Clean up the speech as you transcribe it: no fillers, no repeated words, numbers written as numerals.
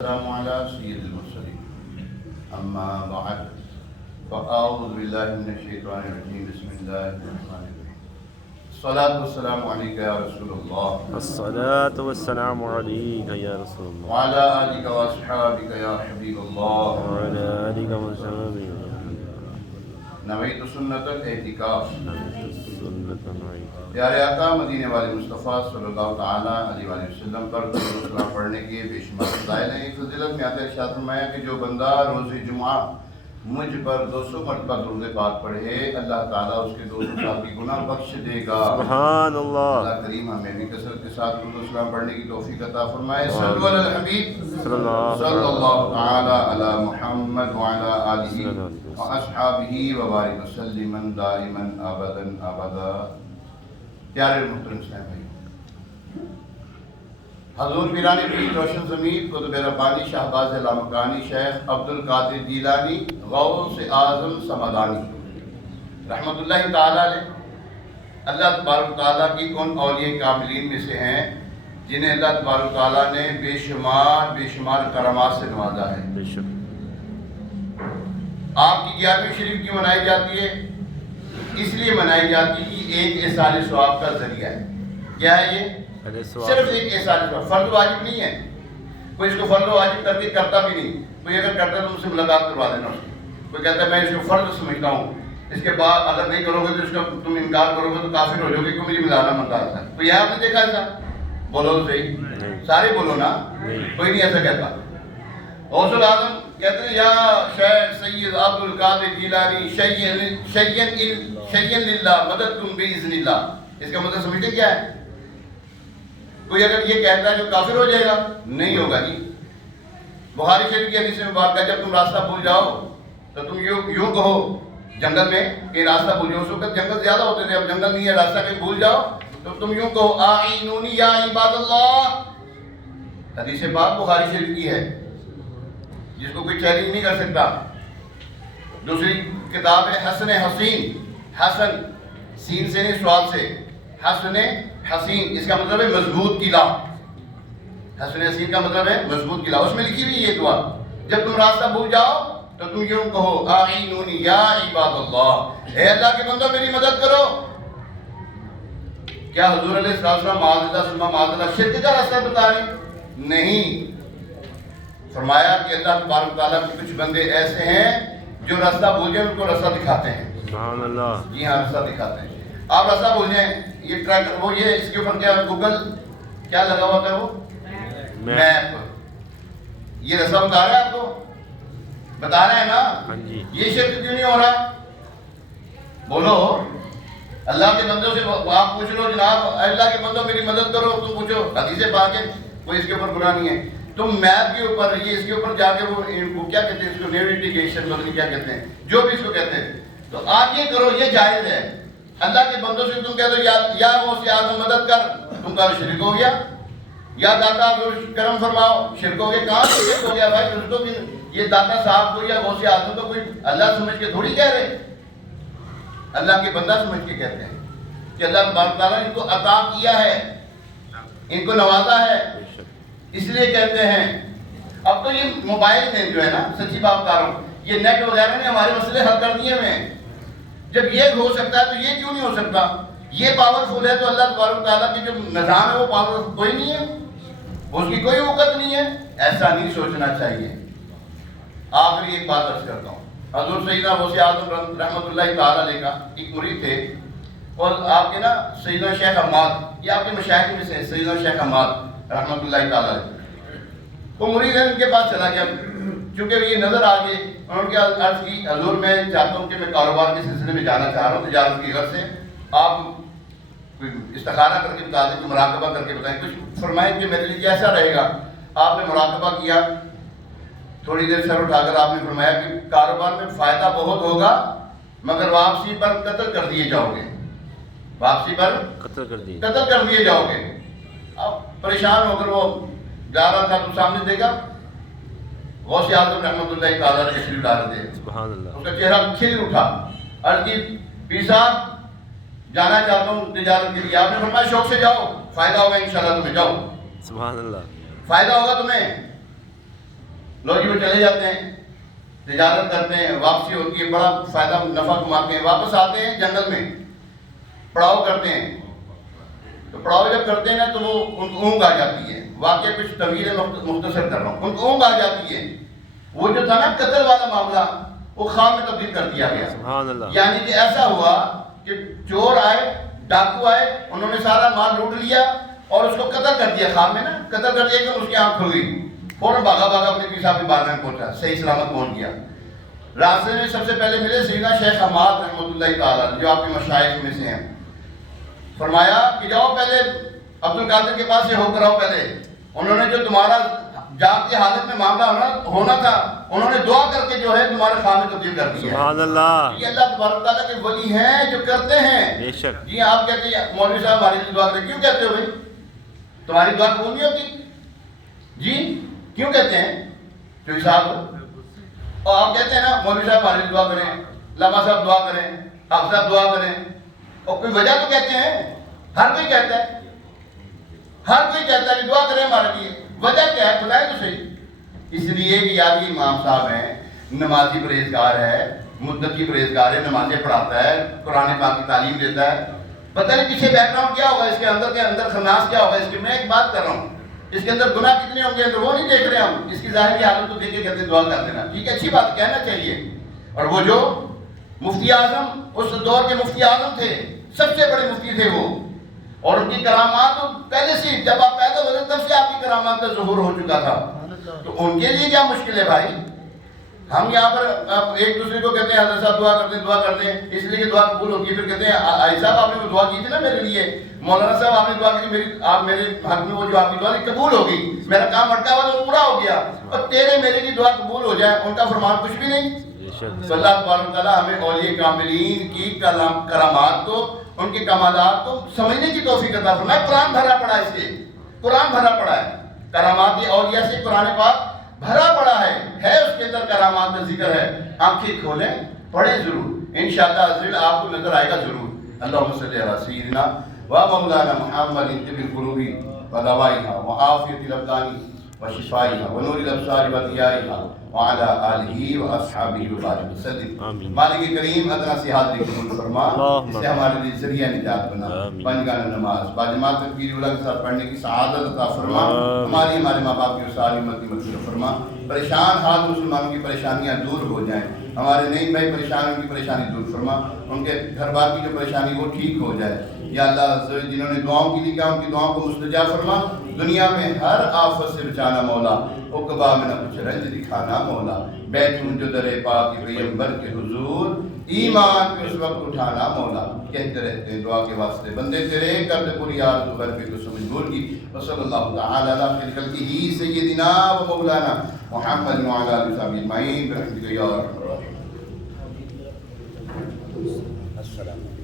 السلام على سيد المرسلين أما بعد فأعوذ بالله من الشيطان الرجيم بسم الله الرحمن الرحيم الصلاة والسلام عليك يا رسول الله الصلاة والسلام عليك يا رسول الله وعلى آلك وأصحابك يا حبيب الله وعلى آلك وصحبه نويت سنة الاعتكاف سنة نعيم پیارے آقا مدینے والے مصطفیٰ صلی اللہ تعالیٰ علیہ وآلہ وسلم پر درود و سلام پڑھنے کے بے شمار فضائل ہیں۔ فضیلت میں آتا ہے ارشاد فرمایا کہ جو بندہ روز جمعہ مجھ پر 200 مرتبہ درود پاک پڑھے اللہ تعالیٰ اس کے 200 سال کی گناہ بخش دے گا۔ سبحان اللہ۔ اللہ کریم ہمیں بھی کثرت کے ساتھ درود و سلام پڑھنے کی توفیق عطا فرمائے۔ صلو علی الحبیب صلی اللہ تعالی علی محمد وعلی آلہ واصحابہ وبارک وسلم دائما ابدا ابدا۔ پیارے محترم اسلام بھائی، حضور پیران پیر روشن ضمیر قطب ربانی شہباز لامکانی شیخ عبد القادر جیلانی غوث اعظم سمدانی رحمۃ اللہ تعالیٰ علیہ اللہ تبارک تعالیٰ کی ان اولیاء کاملین میں سے ہیں جنہیں اللہ تبارک تعالیٰ نے بے شمار کرامات سے نوازا ہے۔ آپ کی 11ویں شریف کی منائی جاتی ہے، اس لیے منائی جاتی ہے کہ ایک احسان ثواب کا ذریعہ ہے۔ کیا ہے یہ؟ صرف ایک احسان ثواب، فرض واجب نہیں ہے۔ کوئی اس کو فرض واجب کر کے کرتا بھی نہیں، کوئی اگر کرتا ہے تو مجھ سے ملاقات کروا دینا اس کو۔ کوئی کہتا ہے میں اس کو فرض سمجھتا ہوں، اس کے بعد اگر نہیں کرو گے تو اس کا تم انکار کرو گے تو کافر ہو جاؤ گے، کوئی مجھے ملانا مت آتا ہے۔ تو یہ آپ نے دیکھا ایسا؟ بولو تو صحیح، سارے بولو نا، کوئی نہیں ایسا کہتا۔ غوث الاعظم کہتے ہیں یا شیخ سید عبد القادر جیلانی شیئن للہ مدد تم باذن اللہ، اس کا مطلب سمجھتے کیا ہے؟ کوئی اگر یہ کہتا ہے جو کافر ہو جائے گا؟ نہیں ہوگا جی۔ بخاری شریف کی حدیث میں بات کا جب تم راستہ بھول جاؤ تو تم یوں کہو جنگل میں کہ راستہ بھول جاؤ، اس وقت جنگل زیادہ ہوتے تھے، اب جنگل نہیں ہے، راستہ کہیں بھول جاؤ تو تم یوں کہو اعینونی یا عباد اللہ۔ حدیث پاک بخاری شریف کی ہے جس کو کوئی چیلنج نہیں کر سکتا۔ دوسری کتاب ہے حسن حسین، حسن سین سے نہیں سواد سے، حسن حسین اس کا مطلب ہے مضبوط قلعہ۔ حسن حسین کا مطلب ہے مضبوط قلعہ، اس میں لکھی ہوئی یہ دعا جب تم راستہ بھول جاؤ تو تم یوں کہو اعینونی یا عباد اللہ، اے اللہ کے بندو میری مدد کرو۔ کیا حضور علیہ السلام معاذ اللہ شرک کا راستہ بتا رہے ہیں؟ نہیں، فرمایا کہ اللہ تبارک تعالیٰ کے کچھ بندے ایسے ہیں جو راستہ بھول جائیں ان کو راستہ دکھاتے ہیں۔ سبحان اللہ۔ جی ہاں، راستہ دکھاتے ہیں۔ آپ راستہ بھول جائیں، یہ ٹریکر وہ یہ اس کے اوپر کیا گوگل کیا لگا ہوا تھا، وہ میپ، یہ راستہ بتا رہا ہے آپ کو، بتا رہے ہیں نا؟ یہ شرک کیوں نہیں ہو رہا؟ بولو اللہ کے بندوں سے آپ پوچھ لو جناب اللہ کے بندوں میری مدد کرو، تم پوچھو حدیث پاک ہے، کوئی اس کے اوپر گناہ نہیں ہے۔ تم میپ کے اوپر یہ اس کے اوپر جا کے وہ کیا کہتے ہیں اس کو نیویگیشن مطلب کیا کہتے ہیں، جو بھی اس کو کہتے ہیں، تو آپ یہ کرو، یہ جائز ہے۔ اللہ کے بندوں سے تم کہہ دو یا غوث اعظم مدد کر، تم کا شرک ہو گیا، یا داتا کرم فرماؤ، شرک ہو گیا۔ کہاں سے شرک ہو گیا بھائی؟ اس کو بھی یہ داتا صاحب کو یا غوث اعظم کو کوئی اللہ سمجھ کے تھوڑی کہہ رہے، اللہ کے بندہ سمجھ کے کہتے ہیں کہ اللہ تبارک تعالیٰ نے ان کو عطا کیا ہے، ان کو نوازا ہے، اس لیے کہتے ہیں۔ اب تو یہ موبائل نے جو ہے نا، سچی بات بتا رہا ہوں، یہ نیٹ وغیرہ نے ہمارے مسئلے حل کر دیے ہوئے ہیں۔ جب یہ ہو سکتا ہے تو یہ کیوں نہیں ہو سکتا؟ یہ پاورفل ہے تو اللہ تبارک تعالیٰ کی جو نظام ہے وہ پاورفل کوئی نہیں ہے، اس کی کوئی وقت نہیں ہے، ایسا نہیں سوچنا چاہیے۔ آخری ایک بات عرض کرتا ہوں، حضور سیدنا غوث اعظم رحمۃ اللہ تعالیٰ علیہ کا ایک مرید تھے، اور آپ کے نا سیدنا شیخ حماد، یہ آپ کے مشائخ میں سے سیدنا شیخ حماد رحمۃ اللہ تعالیٰ علیہ، وہ مرید ہے، ان کے پاس چلا گیا چونکہ یہ نظر آ گئی، انہوں نے عرض کی حضور میں چاہتا ہوں کہ میں کاروبار کے سلسلے میں جانا چاہ رہا ہوں تجارت کی غرض سے، آپ استخارہ کر کے بتا دیں، مراقبہ کر کے بتائیں، کچھ فرمائیں کہ میرے لیے کیسا رہے گا۔ آپ نے مراقبہ کیا، تھوڑی دیر سر اٹھا کر آپ نے فرمایا کہ کاروبار میں فائدہ بہت ہوگا مگر واپسی پر قتل کر دیے جاؤ گے، واپسی پر قتل کر دیے جاؤ گے۔ اب پریشان ہو کر وہ جا رہا تھا تو سامنے دیکھا غوث اعظم رحمۃ اللہ تعالیٰ نے تشریف لا رہے تھے، سبحان اللہ۔ اس کا چہرہ کھل اٹھا، عرض کی پیر صاحب جانا چاہتا ہوں تجارت کے لیے۔ آپ نے فرمایا شوق سے جاؤ، فائدہ ہوگا انشاءاللہ، تمہیں جاؤ، سبحان اللہ، فائدہ ہوگا تمہیں۔ لو جی وہ چلے جاتے ہیں، تجارت کرتے ہیں، واپسی ہوتی ہے، بڑا فائدہ نفع کماتے ہیں، واپس آتے ہیں جنگل میں پڑاؤ کرتے ہیں. تو پڑاؤ جب کرتے ہیں نا تو وہ ان کو اونگ آ جاتی ہے. واقعہ کچھ طویل مختصر کر رہا ہوں. ان کو اونگ آ جاتی ہے. وہ جو تھا نا قتل والا معاملہ وہ خواب میں تبدیل کر دیا گیا. سبحان اللہ. یعنی کہ ایسا ہوا کہ چور آئے، ڈاکو آئے، انہوں نے سارا مال لوٹ لیا اور اس کو قتل کر دیا. خواب میں نا قتل کر دیا کہ اس کی آنکھ کھل گئی. فوراً بھاگا اپنے پیر صاحب کی بارگاہ میں پہنچا، صحیح سلامت پہنچ گیا. راستے میں سب سے پہلے ملے سیدنا شیخ حماد رحمۃ اللہ تعالیٰ جو آپ کے مشائخ میں سے ہیں. فرمایا کہ جاؤ پہلے عبد القادر کے پاس سے ہو کر آؤ. پہلے انہوں نے جو تمہارا جاگتی حالت میں معاملہ ہونا تھا انہوں نے دعا کر کے جو ہے تمہارے خواب میں تبدیل کر دیا. سبحان اللہ. یہ اللہ تبارک تعالیٰ کے ولی ہیں جو کرتے ہیں. بے شک. جی آپ کہتے ہیں مولوی صاحب ہماری لیے دعا کریں. کیوں کہتے ہو بھائی؟ تمہاری دعا قبول نہیں ہوتی؟ جی کیوں کہتے ہیں چوہی صاحب؟ اور آپ کہتے ہیں نا مولوی صاحب ہمارے لیے دعا کریں، لما صاحب دعا کریں، آپ صاحب دعا کریں. اور کوئی وجہ تو کہتے ہیں. ہر کوئی کہتا ہے، ہر کوئی کہتا ہے کہ دعا کریں ہمارے لیے. وجہ کیا ہے بتائیں تو صحیح. اس لیے کہ یار یہ امام صاحب ہیں، نمازی پرہیزگار ہے، مدتی پرہیزگار ہے، نمازیں پڑھاتا ہے، قرآن پاک کی تعلیم دیتا ہے. پتہ نہیں پیچھے بیک گراؤنڈ کیا ہوگا، اس کے اندر خناس کیا ہوگا اس کے. میں ایک بات کر رہا ہوں، اس کے اندر گناہ کتنے ہوں گے تو وہ نہیں دیکھ رہے ہم. اس کی ظاہری حالت تو دیکھ کے کہتے ہیں دعا کر دینا. ٹھیک ہے، اچھی بات کہنا چاہیے. اور وہ جو مفتی اعظم اس دور کے مفتی اعظم تھے، سب سے بڑے مفتی تھے وہ، اور ان کی کرامات تو پہلے سے جب آپ پیدا ہوئے تب سے آپ کی کرامات کا ظہور ہو چکا تھا. تو ان کے لیے کیا مشکل ہے بھائی؟ ہم یہاں پر ایک دوسرے کو کہتے ہیں حضرت صاحب دعا کرتے ہیں، دعا کرتے ہیں اس لیے کہ دعا قبول ہوتی ہے. پھر کہتے ہیں آئی صاحب آپ نے وہ دعا کی تھی نا میرے لیے، مولانا صاحب آپ نے دعا کی تھی، آپ میرے حق میں وہ جو آپ کی دعا تھی قبول ہو گئی، میرا کام اٹکا ہوا تو پورا ہو گیا. اور تیرے میرے کی دعا قبول ہو جائے ان کا فرمان کچھ بھی نہیں. تو اللہ تبارک تعالیٰ ہمیں اولیاء کاملین کی کرامات کو، ان کے کمالات کو سمجھنے کی توفیق عطا فرمائے. قرآن بھرا پڑا ہے، اس سے قرآن بھرا پڑا ہے، کرامات اولیاء سے قرآن پاک بھرا پڑا ہے اس کے اندر کرامات کا ذکر ہے. آنکھیں کھولیں، پڑھیں ضرور، انشاءاللہ عزیز آپ کو نظر آئے گا ضرور. اللہم صلی علی سیدنا و مولانا محمد طب القلوب و دوائها و عافیت الابدان و شفائها و نور الابصار و ضیائها وعلى آلہ و اصحابہ وبارک وسلم. مالک کریم ادنا سے حاضری قبول فرما، اس سے ہمارے لیے ذریعہ نجات بنا. پنجگانہ نماز باجماعت تکبیر اولیٰ کے ساتھ پڑھنے کی سعادت عطا فرما. ہمارے ماں باپ کی ساری امت کی مغفرت فرما. پریشان حال مسلمانوں کی پریشانیاں دور ہو جائیں. ہمارے نئی بھائی پریشان، ان کی پریشانی دور فرما. ان کے گھر بار کی جو پریشانی وہ ٹھیک ہو جائے. یا اللہ جنہوں نے دعاؤں کے لیے کہا ان کی دعاؤں کو مستجاب فرما. دنیا میں ہر آفت سے بچانا مولا، عقبہ میں نہ کچھ رنج دکھانا مولا. بیٹھوں جو در پاک پیغمبر کے حضور، ایمان کے اس وقت اٹھانا مولا. کہتے رہتے ہیں دعا کے واسطے بندے تیرے، کر دے پوری آرزو کر کے تو سمجھ بول کی. وصلی اللہ تعالی علی خیر خلقہ سیدنا و مولانا محمد وعلی آلہ وصحبہ اجمعین برحمتک یا ارحم الراحمین. السلام.